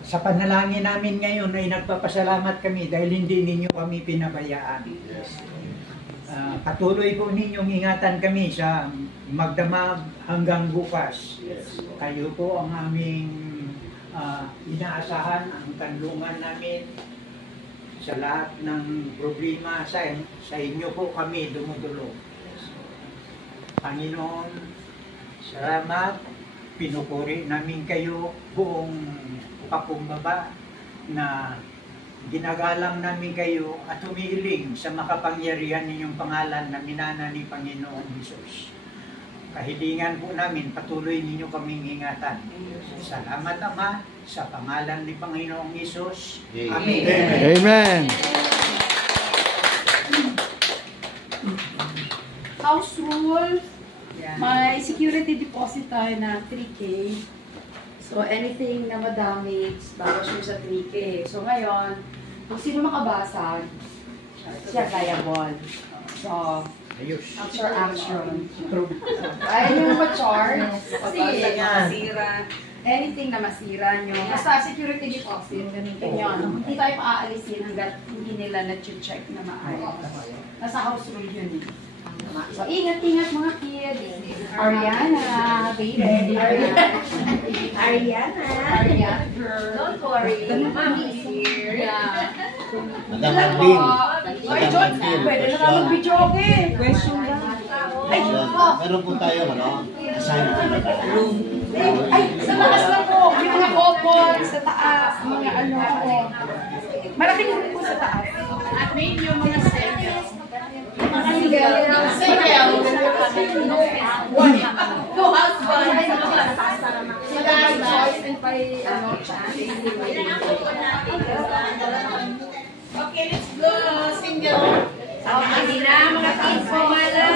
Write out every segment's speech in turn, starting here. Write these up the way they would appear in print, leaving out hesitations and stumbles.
sa panalangin namin ngayon ay nagpapasalamat kami dahil hindi ninyo kami pinabayaan. Patuloy po ninyong ingatan kami sa magdamag hanggang bukas. Kayo po ang aming inaasahan, ang kanlungan namin sa lahat ng problema. Sa inyo po kami dumudulog. Panginoon, salamat. Pinupuri namin kayo buong pakumbaba na ginagalang namin kayo at humihiling sa makapangyarihan ninyong pangalan na minana ni Panginoon Hesus. Kahilingan po namin, patuloy ninyo kaming ingatan. Salamat Ama, sa pangalan ni Panginoong Hesus. Amen. Amen. House rule. May security deposit tayo na 3K. So, anything na ma-damage, bawas yung sa 3K. So, ngayon, kung sino makabasag, siya liable. So, after action. Ayaw nyo ma-charge. Kasi, anything na masira nyo. Basta security deposit, gamitin nyo. Hindi tayo maaalisin hanggat hindi nila na-check na maayos. Nasa house rule yun eh. So, ingat-ingat mga kids. Ariana, baby. Ariana girl. Don't worry. Mommy is here. Yeah. Madam Arlene. Ay, John, pwede na naman video okay. Question lang. Ay, meron po tayo, assignment. Ay, sa taas lang po. Yung mga couple, sa taas, mga ano po. Malaking room po sa taas. At main yung mga seniors. Two husbands. Okay, let's go. Single. Hindi na mga kids po mala.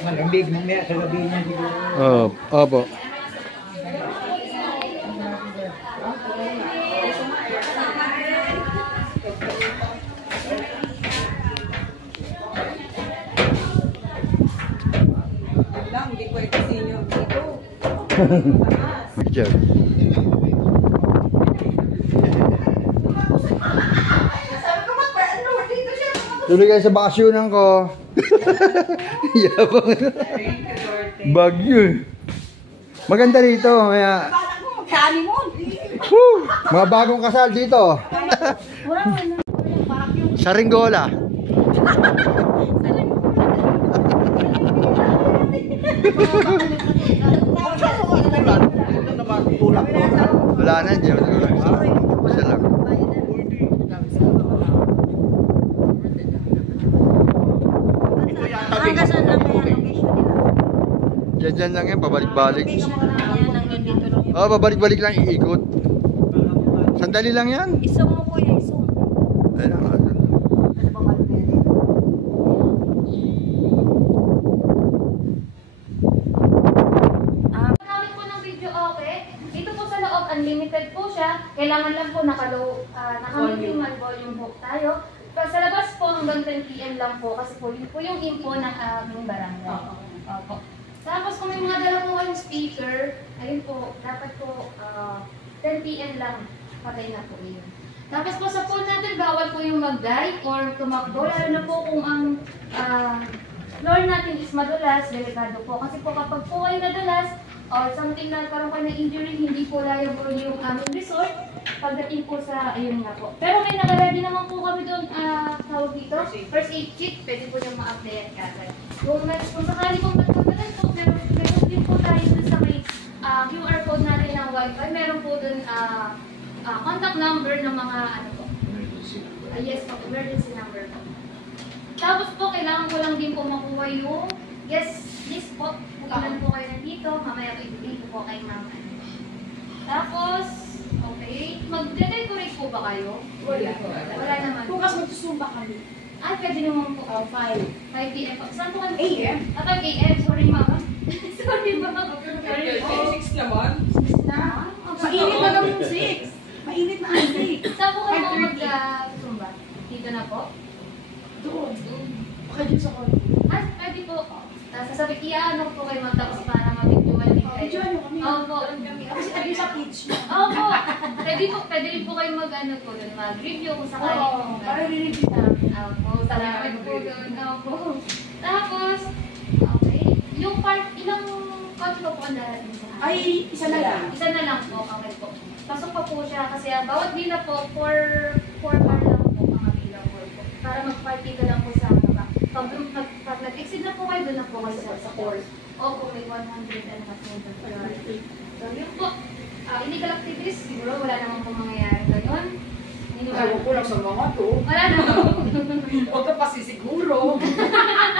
Malamig mamaya sa gabi niya siguro. Opo. Hindi pwede senior dito. Picture. Tuloy kayo sa bakasyonan ko. Yabang. Bagyo. Maganda rito. Kaya... mga bagong kasal dito. Sa Ringola. Wala na, hindi mo tulak. Isa lang. Diyan lang yan, pabalik-balik. Pabalik-balik lang, iikot. Sandali lang yan. Isong mo kuya, isong. Ayun ang ano. Gamit po ng video okay. Dito po sa loob, unlimited po siya. Kailangan lang po naka-minimal volume po tayo. Sa labas po hanggang 10 PM lang po kasi po yun po yung info ng aming barangay. Opo. Tapos kung may mga dala po kayong speaker, ayun po, dapat po 10 PM lang. Patay na po yun. Tapos po sa pool natin, bawal po yung mag-dive or tumakbo. Lalo na po kung ang floor natin is madulas, delikado po. Kasi po kapag po kayo nadulas, or something na nagkaroon kayo ng injury, hindi po liable yung aming resort. Pagdating po sa, ayun nga po. Pero may nakaready naman po kami doon, tawag dito, first aid kit, pwede po yung ma-updayan kagad. Kung sakali pong magkakalan po, meron din po tayo dun sa may QR code natin ng Wi-Fi. Meron po dun contact number ng mga ano po. Yes po, emergency number po. Tapos po, kailangan ko lang din po makuha yung guest list po. Kung ilan po kayo nandito, mamaya po ibigay po kay mama. Tapos, okay, mag-decorate po ba kayo? Wala naman. Bukas magsusumba kami. Ay, pwede naman po. 5 PM po. Saan po kami? AM? 5 AM. Sorry, mama. Sorry, mama. Sorry po. 6 naman. Na? Mainit na daw yung 6. Mainit na ang 6. Saan po kayo mag-sumba? Dito na po? Doon. Baka dyan sa konti. Ay, pwede po. Tapos sasabi, ano po kayo magtapos para mabigyan din kayo. Medyo ano kami. Opo. Kasi tayo sa kids nyo. Opo. Pwede rin po kayo mag-review kung sakali po. Oo, para rin-review namin. Opo, salamat po doon. Opo. Tapos, okay. Yung part, ilang kotse pa po ang darating sa akin? Ay, isa na lang. Isa na lang po, okay po. Pasok pa po siya kasi bawat villa po, 4 car lang po ang available po. Para mag-party ka lang po sa baba. Pag nag-exceed na po kayo, doon na po kayo sa course. Opo, may 100 and half po. So, yun po. Illegal activities, siguro wala naman po mangyayari ngayon. Ewan ko lang sa mga to. Wala naman. Huwag ka pa sisiguro.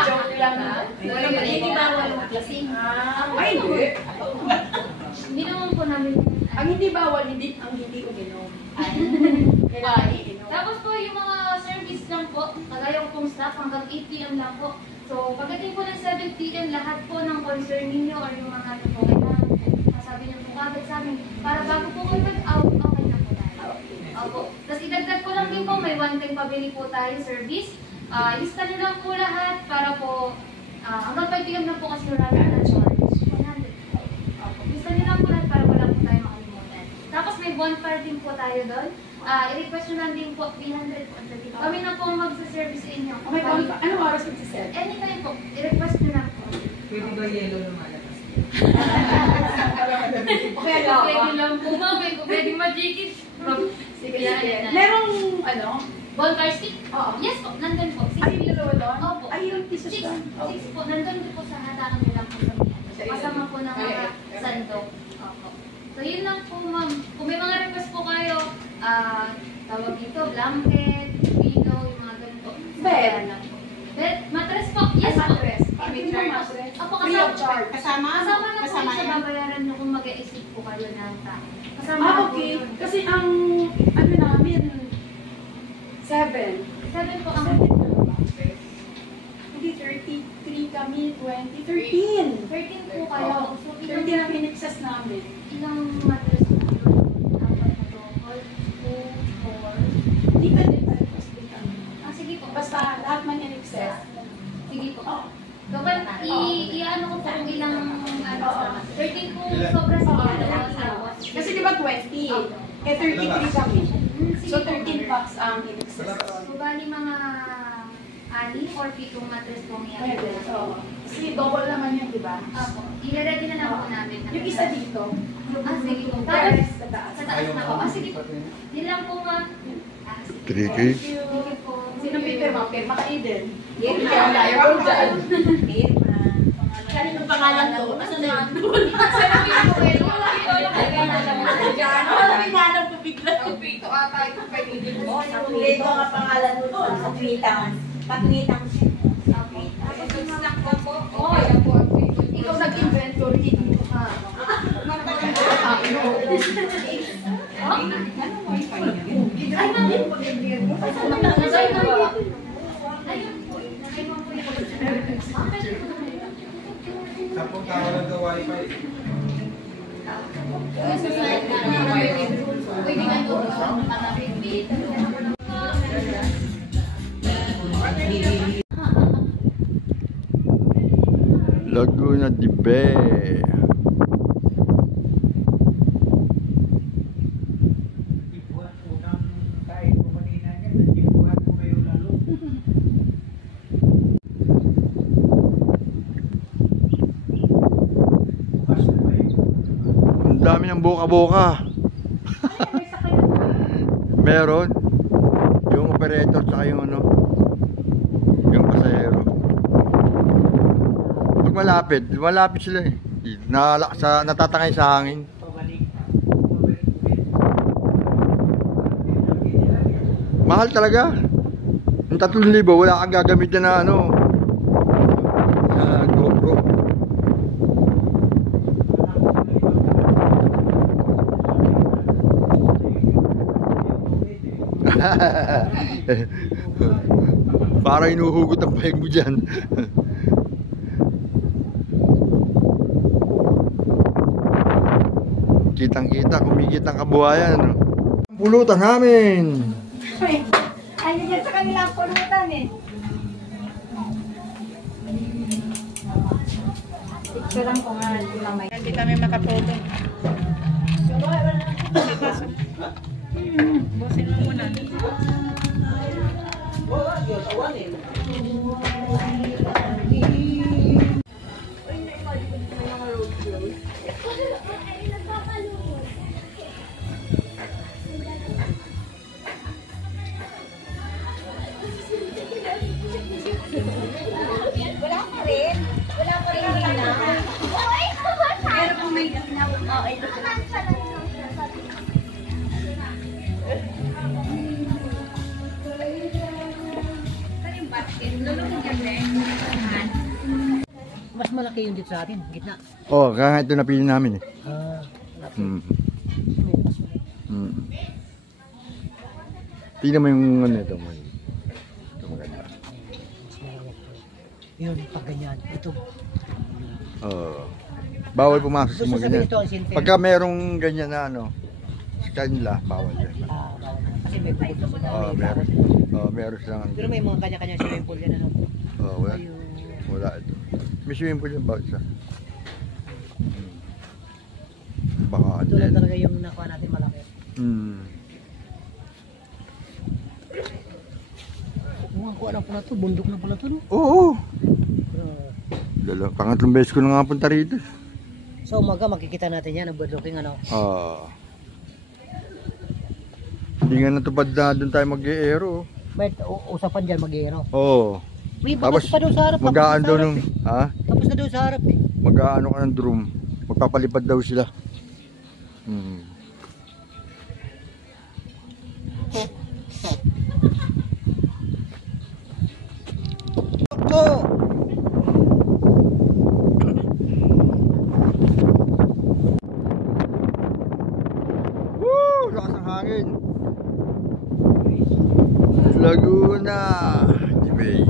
Joke lang na. Walang Hindi bawal maglasing. Ay, hindi. Hindi naman po namin. Ang hindi bawal, ang hindi uminom. Kailangan iinom. Tapos po yung mga service lang po, kagaya ko pong staff, hanggang 8 p.m. lang po. So, pagdating po ng 7 p.m., lahat po ng concern ninyo or yung mga ano po, kailangan masabi niyo po agad sa amin. Para bago po kayo mag-out, okay na po tayo. Opo. Tapos idagdag ko lang din po, may one-time pabili po tayo service. Lista nyo lang po lahat para po, hanggang 5 p.m. na po kasi wala na charge. 100. Opo. Lista nyo lang po lahat para wala po tayo makalimutan. Tapos may bonfire din po tayo doon. I-request nyo lang din po, 300 po. Kami na po ang magsa-service sa inyo. Oh my God, anong oras magsiset? Anytime po, i-request nyo lang po. Pwede ba yellow lumalabas? Okay, Pwede lang po, ma'am. Pwede majikit. Sige, sige. Merong, ano? Bonfire stick? Oo. Yes po, nandun po. Ay, yung dalawa doon? Opo. Ay, yung pisos 6 doon. Oh. po, nandun din po sa hatakan nyo lang po sa mga. Kasama po ng mga sandok. Opo. So, yun lang po, ma'am. Kung may mga request po kayo, tawag dito, blanket, pillow, yung mga ganito. Bed. Bed, mattress po. Yes po. Mattress. May charge. Opo, Free of charge. Kasama na po Kasama sa yan. babayaran nyo kung mag-e-exit po kayo ng tao. Kasama na po Okay. yun. Kasi ang, ano namin, 7. 7 po ang... Hindi, 33 kami, 20, 13. 13 po kayo. So, 13 ang pinexas namin. ilang mattress po yun? 4 na double, 2, 4. Hindi ka din pa-request din kami. Sige po. Basta lahat man in excess. Sige po. Oh. Kapag i-ano ko po kung ilang ano, 13 po sobra sa Kasi di ba 20? Eh 33 kami. So 13 packs ang in excess. So, bali mga 6 or 7 mattress po ang Pwede. iyan. So, kasi double naman yun, di ba? Opo. I-ready na lang po namin. Yung isa dito. Sige po. Tapos Tapos, sa taas. sa taas na po. Sige po. Yun lang po, ma'am. Sige po. 3K. Sige po. Sino pipirma? Pirma ka Eden. Pirma. Ayaw ko dyan. Pirma. Kanino pangalan to? Asan na yun? Ano pinanap ko bigla? Pito ata ito pwede dito. Ito ang pangalan mo doon sa Tweetang. Patwitang. Okay. Tapos yung snack ko po. Okay lang po ang pito. Ikaw nag-inventory dito ka. Anong wifi niya? Ay, ma'am. Nasay na ba? Ayun po. Nakay mo po yung Tapos tawag ng wifi. pwede nga doon mga bit. Laguna de Bay. Ibuhat unang kain ko kanina niya, ibuhat ko kayo lalo. Bukas na ba yun? Ang dami ng boka-boka. Meron. Yung operator sa yung ano. Yung pasahero. Pag malapit sila eh. Natatangay sa hangin. Pabalik. Pabalik ulit. Mahal talaga. Yung 3,000 wala kang gagamitin na ano. Na GoPro. Para inuhugot ang pahig mo dyan. Kitang-kita, kumikit ang kabuhayan. No? Pulutan namin. Ay, yan sa kanila ang pulutan eh. Picturean ko nga yung lamay. Hindi kami makatulog. Busin mo muna. Wala pa rin. Wala pa rin yung ginawa. Pero kung may ginawa, ito pa lang. Mas malaki yung dito sa atin, gitna. Oh, kaya ito napili namin eh. Hmm. Tingnan mo yung ano ito. Ito maganda. Yun, pag ganyan. Ito. Oh. Bawal pumasok sa Gusto mga sabihin ganyan. ito ang sinter. Pagka merong ganyan na ano, sa kanila, bawal yan. Bawal. Kasi may bukod sila. Oh, may meron. bawal. Oh, meron silang ano. Pero may mga kanya-kanya swimming pool yan. Ano? Oh, wala. Wala ito. May swimming pool yung bawal siya. Baka ano Ito lang yan. talaga yung nakuha natin malaki. Kung kuha na pala ito, bundok na pala ito. No? Oo. Pangatlong beses ko na nga punta rito. Sa umaga makikita natin yan, ang birdlooking ano. Hindi nga natupad na doon tayo mag-e-aero. May usapan dyan mag-iero. Oo. May Tapos pa doon sa harap. mag-aan daw nung, ha? Tapos na doon sa harap eh. Mag-aano ka ng drum. Magpapalipad daw sila. Woo! Lakas ng hangin. Laguna. Jibay.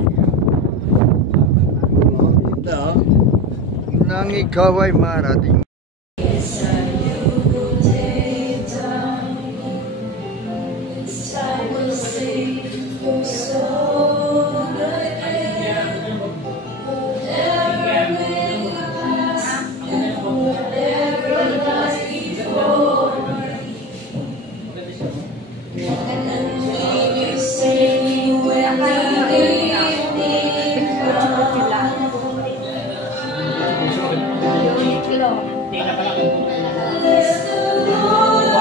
Nang ikaw ay marating.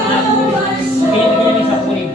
Hindi sa pulig